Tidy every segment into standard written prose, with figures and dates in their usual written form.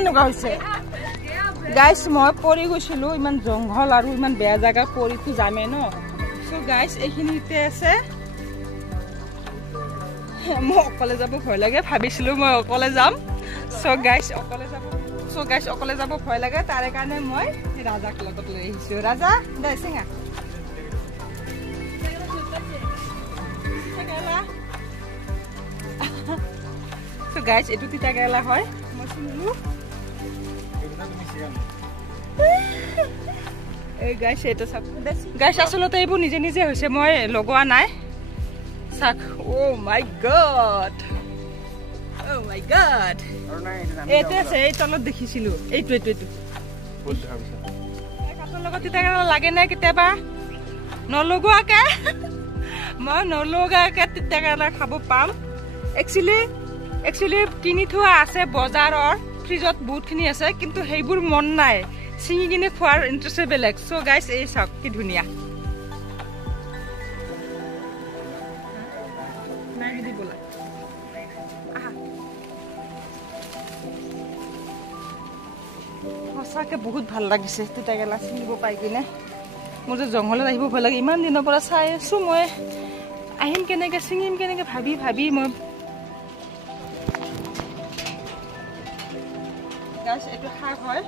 এনেকুৱা হৈছে গাইছ মই পৰি গৈছিলো ইমান জংঘল আৰু ইমান বেয়া জায়গা পৰিটো যামে ন সো গাইছ এইখিনিতে আছে মই অকলে যাব ভয় লাগে ভাবিছিলো মই অকলে যাম সো গাইছ অকলে যাব ভয় লাগে তাৰে কাৰণে মই ৰাজাক লগত লৈ আহিছো ৰাজা দে সিঙা সো গাইছ এটু তিতা কেৰেলা হয় মই শুনিলো এই গাইছ এটা সব গাইছ আসলতে এইবোৰ নিজে নিজে হৈছে মই লগোৱা নাই সাক ও মাই গড এতে আছে এই তলত দেখিছিলো এইটো কাটৰ লগত তিতা কেৰেলা লাগে নাই কেতিয়াবা নলগোৱাকে মই নলগাকে তিতা কেৰেলা খাব পাম একচুয়ালি কিনি থোৱা আছে বজাৰৰ ফ্ৰিজত বহুতখিনি আছে কিন্তু সেইবোৰ মন নাই চিঙি কিনে খোৱাৰ ইন্টাৰেষ্ট বেলেগ সো গাইছ এই চাওক কি ধুনীয়া নাই দি বলা সঁচাকে বহুত ভাল লাগিছে তিতা কেৰেলা চিঙিব পাই কিনে মোৰ যে জংঘলত আহিব ভয় লাগে ইমান দিনৰ পৰা চাই আছো মই আহিম কেনেকে চিঙিম কেনেকে ভাবি মই গাইছ এইটো শাক হয়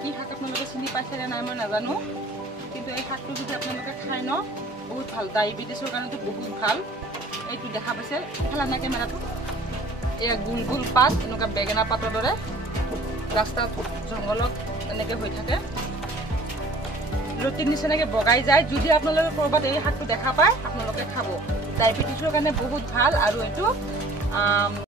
কি শাক আপোনালোকে চিনি পাইছে নে নাই মই নাজানো কিন্তু এই শাকটো যদি আপোনালোকে খাই ন বহুত ভাল ডায়েবেটিছৰ কাৰণেতো বহুত ভাল এইটো দেখা পাইছে খেলা নাই কেমেৰাটো এয়া গোল গোল পাত এনেকুৱা বেঙেনা পাতৰ দৰে ৰাস্তাত জংঘলত এনেকৈ হৈ থাকে ৰুটিৰ নিচিনাকৈ বগাই যায় যদি আপোনালোকে ক'ৰবাত এই শাকটো দেখা পায় আপোনালোকে খাব ডায়েবেটিছৰ কাৰণে বহুত ভাল আৰু এইটো